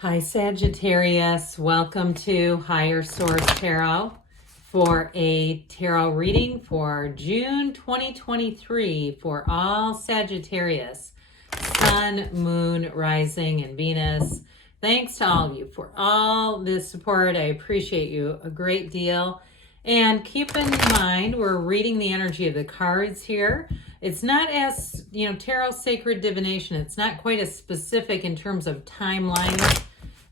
Hi Sagittarius, welcome to Higher Source Tarot for a tarot reading for June 2023 for all Sagittarius, Sun, Moon, Rising, and Venus. Thanks to all of you for all this support. I appreciate you a great deal. And keep in mind, we're reading the energy of the cards here. It's not as, tarot sacred divination. It's not quite as specific in terms of timeline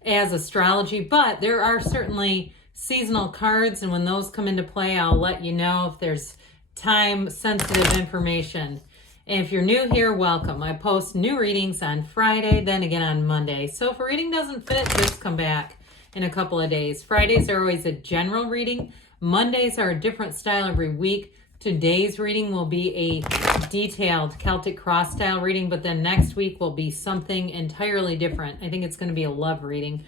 as astrology, but there are certainly seasonal cards, and when those come into play, I'll let you know if there's time-sensitive information. And if you're new here, welcome. I post new readings on Friday, then again on Monday. So if a reading doesn't fit, just come back in a couple of days. Fridays are always a general reading. Mondays are a different style every week. Today's reading will be a detailed Celtic cross style reading, but then next week will be something entirely different. I think it's going to be a love reading.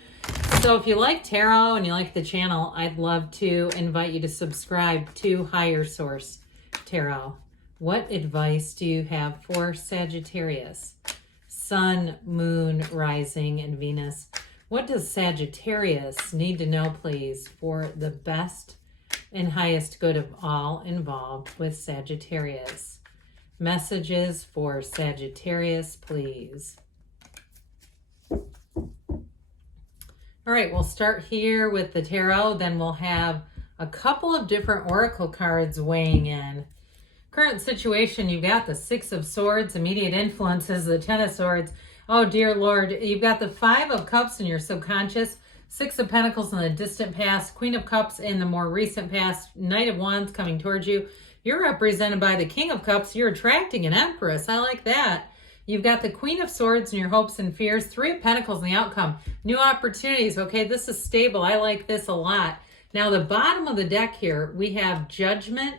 So if you like tarot and you like the channel, I'd love to invite you to subscribe to Higher Source Tarot. What advice do you have for Sagittarius? Sun, Moon, Rising, and Venus. What does Sagittarius need to know, please, for the best and highest good of all involved with Sagittarius? Messages for Sagittarius, please. All right, we'll start here with the tarot, then we'll have a couple of different oracle cards weighing in. Current situation, you've got the Six of Swords, immediate influences, the Ten of Swords. Oh, dear Lord, you've got the Five of Cups in your subconscious, Six of Pentacles in the distant past, Queen of Cups in the more recent past, Knight of Wands coming towards you. You're represented by the King of Cups. You're attracting an Empress. I like that. You've got the Queen of Swords in your hopes and fears, Three of Pentacles in the outcome. New opportunities. Okay, this is stable. I like this a lot. Now, the bottom of the deck here, we have Judgment,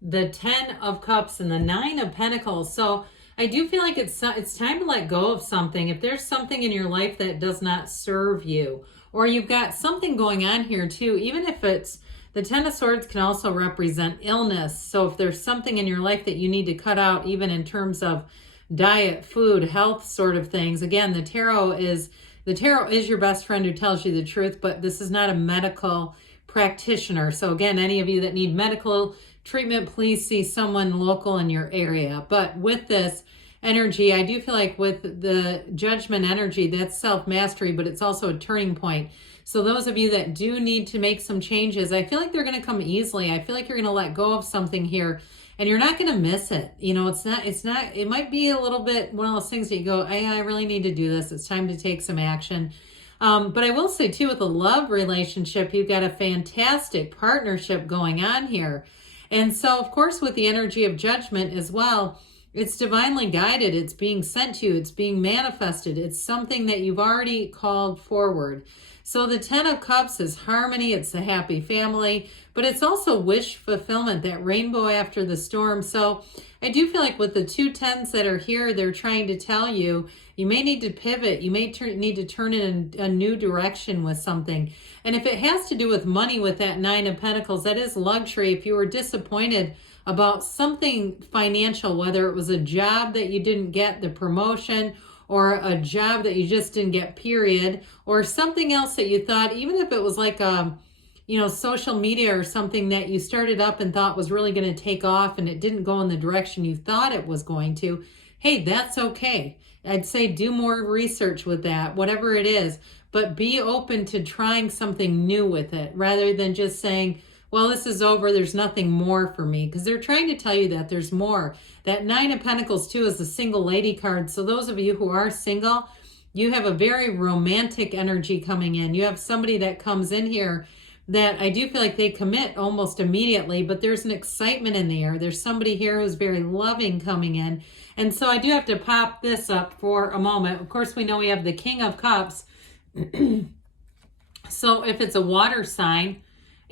the Ten of Cups, and the Nine of Pentacles. So I do feel like it's time to let go of something. If there's something in your life that does not serve you, or you've got something going on here too, even if it's, the Ten of Swords can also represent illness. So if there's something in your life that you need to cut out, even in terms of diet, food, health sort of things. Again, the tarot is your best friend who tells you the truth, but this is not a medical practitioner. So again, any of you that need medical treatment, please see someone local in your area. But with this energy, I do feel like with the Judgment energy, that's self-mastery, but it's also a turning point. So those of you that do need to make some changes, I feel like they're going to come easily. I feel like you're going to let go of something here and you're not going to miss it. It might be a little bit one of those things that you go, hey, I really need to do this. It's time to take some action. But I will say too, with a love relationship, you've got a fantastic partnership going on here. And so of course, with the energy of Judgment as well, it's divinely guided. It's being sent to you. It's being manifested. It's something that you've already called forward. So the Ten of Cups is harmony. It's the happy family, but it's also wish fulfillment, that rainbow after the storm. So I do feel like with the two tens that are here, they're trying to tell you, you may need to pivot. You may need to turn in a new direction with something. And if it has to do with money with that Nine of Pentacles, that is luxury. If you were disappointed about something financial, whether it was a job that you didn't get the promotion, or a job that you just didn't get, period, or something else that you thought, even if it was like social media or something that you started up and thought was really going to take off and it didn't go in the direction you thought it was going to, hey, that's okay. I'd say do more research with that, whatever it is, but be open to trying something new with it rather than just saying, well, this is over, there's nothing more for me, because they're trying to tell you that there's more. That Nine of Pentacles, too, is the single lady card. So those of you who are single, you have a very romantic energy coming in. You have somebody that comes in here that I do feel like they commit almost immediately, but there's an excitement in the air. There's somebody here who's very loving coming in. And so I do have to pop this up for a moment. Of course, we know we have the King of Cups. So if it's a water sign,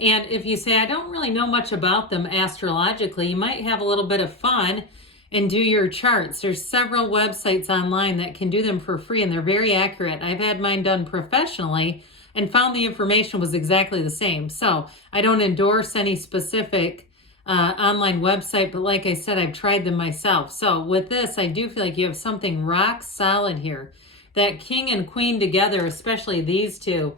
and if you say, I don't really know much about them astrologically, you might have a little bit of fun and do your charts. There's several websites online that can do them for free, and they're very accurate. I've had mine done professionally and found the information was exactly the same. So I don't endorse any specific online website, but like I said, I've tried them myself. So with this, I do feel like you have something rock solid here that king and queen together, especially these two,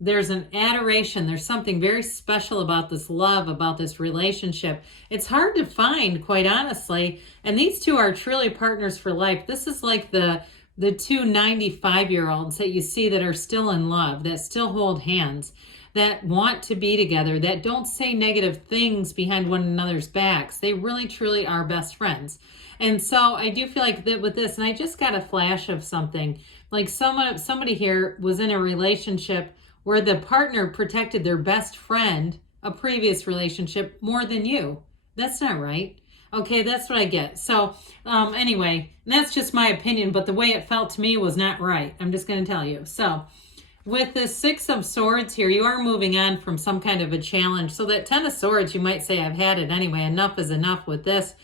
there's an adoration. There's something very special about this love, about this relationship. It's hard to find, quite honestly. And these two are truly partners for life. This is like the two 95-year-olds that you see that are still in love, that still hold hands, that want to be together, that don't say negative things behind one another's backs. They really, truly are best friends. And so I do feel like that with this, and I just got a flash of something, like somebody here was in a relationship where the partner protected their best friend, a previous relationship, more than you. That's not right. Okay, that's what I get. So anyway, that's just my opinion, but the way it felt to me was not right. I'm just going to tell you. So with the Six of Swords here, you are moving on from some kind of a challenge. So that Ten of Swords, you might say, I've had it anyway. Enough is enough with this.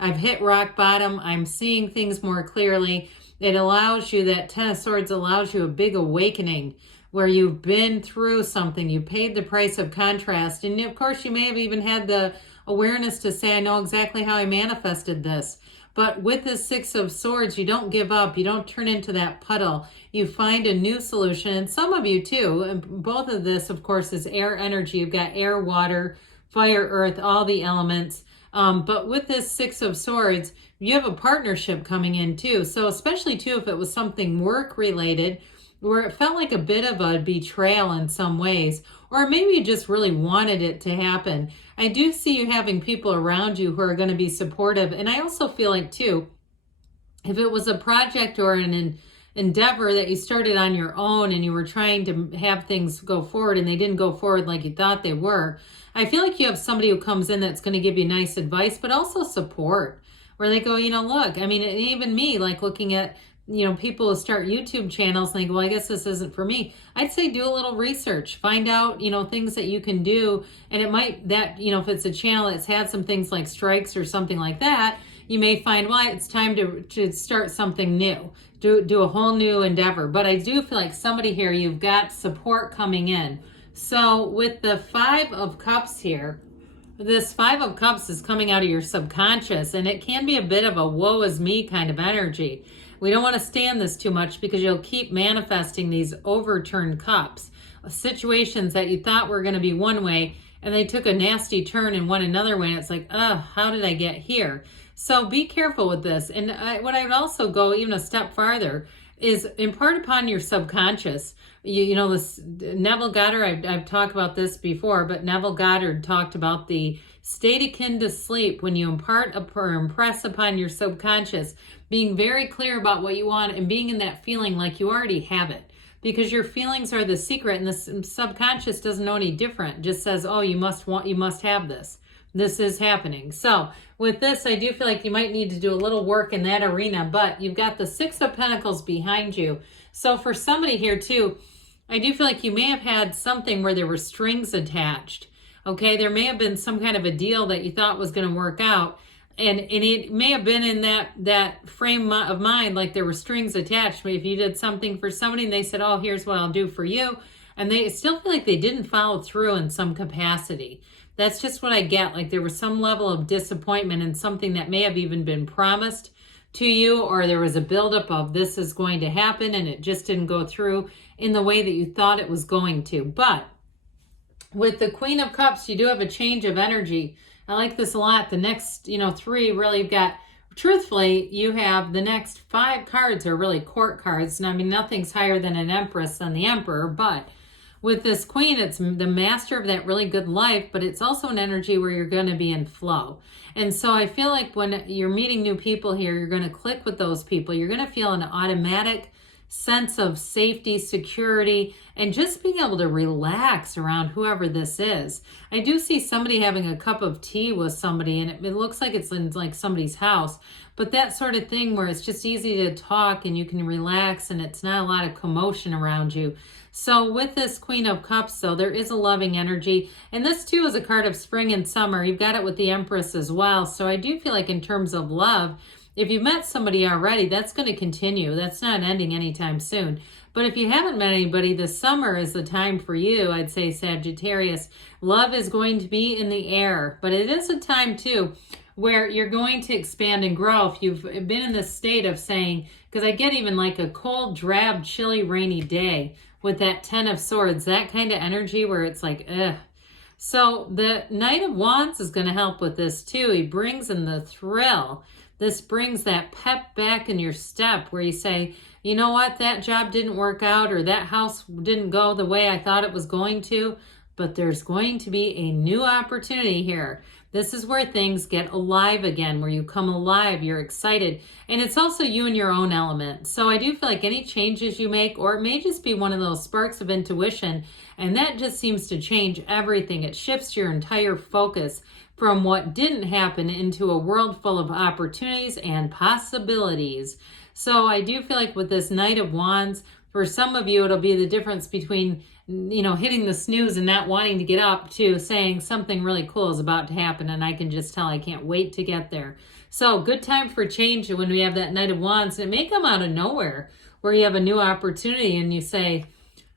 I've hit rock bottom. I'm seeing things more clearly. It allows you, that Ten of Swords allows you a big awakening where you've been through something. You paid the price of contrast. And of course, you may have even had the awareness to say, I know exactly how I manifested this. But with the Six of Swords, you don't give up. You don't turn into that puddle. You find a new solution. And some of you too, and both of this, of course, is air energy. You've got air, water, fire, earth, all the elements. But with this Six of Swords, you have a partnership coming in too. So especially too, if it was something work related, where it felt like a bit of a betrayal in some ways, or maybe you just really wanted it to happen. I do see you having people around you who are going to be supportive. And I also feel like too, if it was a project or an endeavor that you started on your own and you were trying to have things go forward and they didn't go forward like you thought they were, I feel like you have somebody who comes in that's going to give you nice advice, but also support, where they go, look, I mean, even me, like looking at, people who start YouTube channels and they go, well, I guess this isn't for me. I'd say do a little research, find out, things that you can do. And it might if it's a channel that's had some things like strikes or something like that, you may find, well, it's time to start something new, do a whole new endeavor. But I do feel like somebody here, you've got support coming in. So with the Five of Cups here, this Five of Cups is coming out of your subconscious, and it can be a bit of a woe is me kind of energy. We don't want to stand this too much because you'll keep manifesting these overturned cups, situations that you thought were going to be one way and they took a nasty turn and went another way. And it's like, how did I get here? So be careful with this. And what I would also go even a step farther is impart upon your subconscious. This Neville Goddard, I've talked about this before, but Neville Goddard talked about the state akin to sleep when you impart or impress upon your subconscious, being very clear about what you want and being in that feeling like you already have it, because your feelings are the secret and the subconscious doesn't know any different. It just says, oh, you must have this. This is happening. So with this, I do feel like you might need to do a little work in that arena, but you've got the Six of Pentacles behind you. So for somebody here too, I do feel like you may have had something where there were strings attached. Okay, there may have been some kind of a deal that you thought was going to work out. And it may have been in that frame of mind, like there were strings attached. If you did something for somebody and they said, oh, here's what I'll do for you, and they still feel like they didn't follow through in some capacity. That's just what I get. Like there was some level of disappointment in something that may have even been promised to you, or there was a buildup of this is going to happen and it just didn't go through in the way that you thought it was going to. But with the Queen of Cups, you do have a change of energy. I like this a lot. The next, three really you've got, truthfully, you have the next 5 cards are really court cards. And I mean, nothing's higher than an Empress than the Emperor, but with this Queen, it's the master of that really good life, but it's also an energy where you're going to be in flow. And so I feel like when you're meeting new people here, you're going to click with those people. You're going to feel an automatic sense of safety, security, and just being able to relax around whoever this is. I do see somebody having a cup of tea with somebody, and it looks like it's in like somebody's house, but that sort of thing where it's just easy to talk and you can relax and it's not a lot of commotion around you. So with this Queen of Cups, though, there is a loving energy. And this, too, is a card of spring and summer. You've got it with the Empress as well. So I do feel like in terms of love, if you met somebody already, that's going to continue. That's not ending anytime soon. But if you haven't met anybody, the summer is the time for you, I'd say, Sagittarius. Love is going to be in the air. But it is a time, too, where you're going to expand and grow. If you've been in this state of saying, because I get even like a cold, drab, chilly, rainy day with that 10 of Swords, that kind of energy where it's like, ugh. So the Knight of Wands is going to help with this too. He brings in the thrill. This brings that pep back in your step where you say, you know what, that job didn't work out, or that house didn't go the way I thought it was going to, but there's going to be a new opportunity here. This is where things get alive again, where you come alive, you're excited, and it's also you and your own element. So I do feel like any changes you make, or it may just be one of those sparks of intuition, and that just seems to change everything. It shifts your entire focus from what didn't happen into a world full of opportunities and possibilities. So I do feel like with this Knight of Wands, for some of you, it'll be the difference between, you know, hitting the snooze and not wanting to get up to saying something really cool is about to happen and I can just tell I can't wait to get there. So good time for change when we have that Knight of Wands. It may come out of nowhere where you have a new opportunity and you say,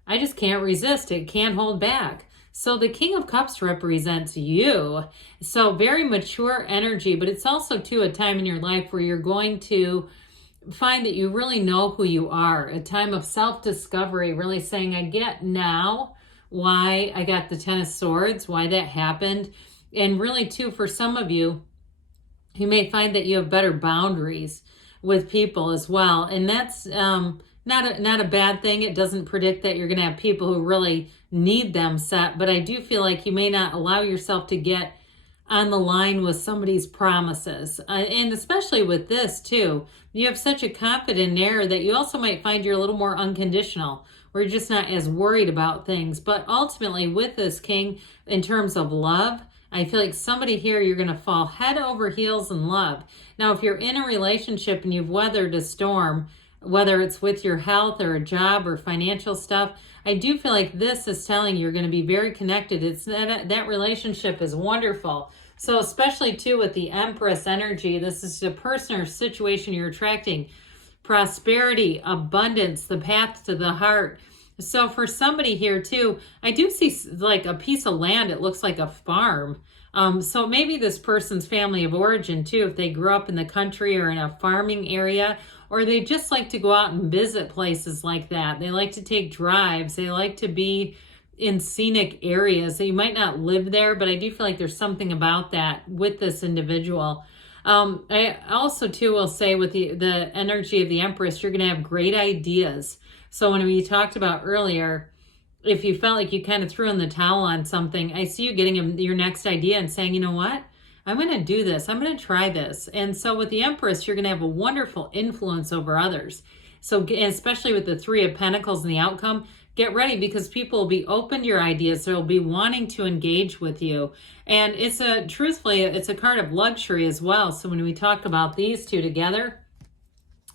I just can't resist. It can't hold back. So the King of Cups represents you. So very mature energy, but it's also too a time in your life where you're going to find that you really know who you are. A time of self-discovery, really saying, I get now why I got the 10 of Swords, why that happened. And really too, for some of you, you may find that you have better boundaries with people as well. And that's not a bad thing. It doesn't predict that you're going to have people who really need them set, but I do feel like you may not allow yourself to get on the line with somebody's promises. And especially with this too, you have such a confident air that you also might find you're a little more unconditional, where you're just not as worried about things. But ultimately with this King, in terms of love, I feel like somebody here, you're going to fall head over heels in love. Now, if you're in a relationship and you've weathered a storm, whether it's with your health or a job or financial stuff, I do feel like this is telling you're going to be very connected. It's that relationship is wonderful. So especially too with the Empress energy, this is a person or situation you're attracting. Prosperity, abundance, the path to the heart. So for somebody here too, I do see like a piece of land. It looks like a farm. So maybe this person's family of origin too, if they grew up in the country or in a farming area, or they just like to go out and visit places like that. They like to take drives. They like to be in scenic areas. So you might not live there, but I do feel like there's something about that with this individual. I also too will say with the energy of the Empress, you're going to have great ideas. So when we talked about earlier, if you felt like you kind of threw in the towel on something, I see you getting your next idea and saying, you know what? I'm going to do this. I'm going to try this. And so with the Empress, you're going to have a wonderful influence over others. So especially with the Three of Pentacles and the outcome, get ready because people will be open to your ideas. They'll be wanting to engage with you. And truthfully, it's a card of luxury as well. So when we talk about these two together,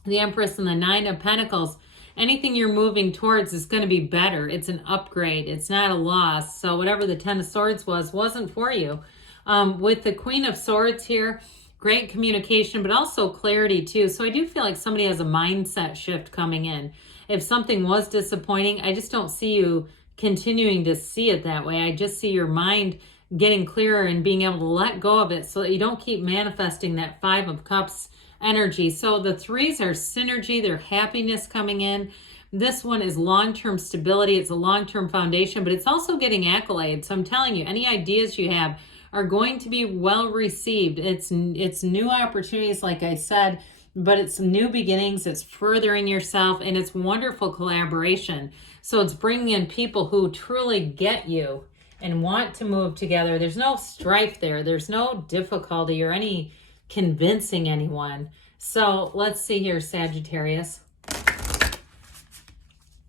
the Empress and the Nine of Pentacles, anything you're moving towards is going to be better. It's an upgrade. It's not a loss. So whatever the 10 of Swords wasn't for you. With the Queen of Swords here, great communication, but also clarity too. So I do feel like somebody has a mindset shift coming in. If something was disappointing, I just don't see you continuing to see it that way. I just see your mind getting clearer and being able to let go of it so that you don't keep manifesting that Five of Cups energy. So the threes are synergy, their happiness coming in. This one is long-term stability. It's a long-term foundation, but it's also getting accolades. So I'm telling you, any ideas you have are going to be well received. It's new opportunities, like I said, but it's new beginnings. It's furthering yourself, and it's wonderful collaboration. So it's bringing in people who truly get you and want to move together. There's no strife there. There's no difficulty or any convincing anyone. So let's see here, Sagittarius,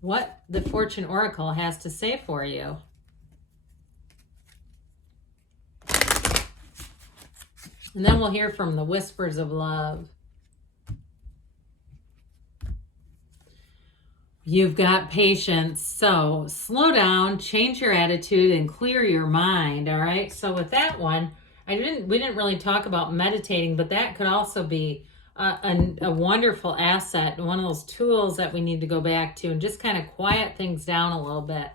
what the Fortune Oracle has to say for you. And then we'll hear from the Whispers of Love. You've got patience. So slow down, change your attitude, and clear your mind. All right. So with that one, we didn't really talk about meditating, but that could also be a wonderful asset, one of those tools that we need to go back to and just kind of quiet things down a little bit.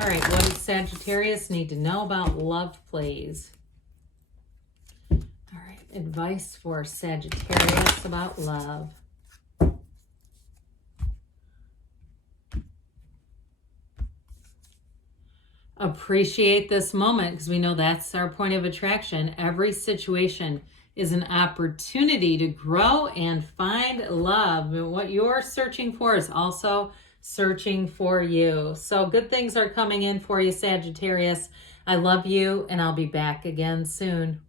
All right. What does Sagittarius need to know about love, please? All right, advice for Sagittarius about love. Appreciate this moment, because we know that's our point of attraction. Every situation is an opportunity to grow and find love. And what you're searching for is also searching for you. So good things are coming in for you, Sagittarius. I love you, and I'll be back again soon.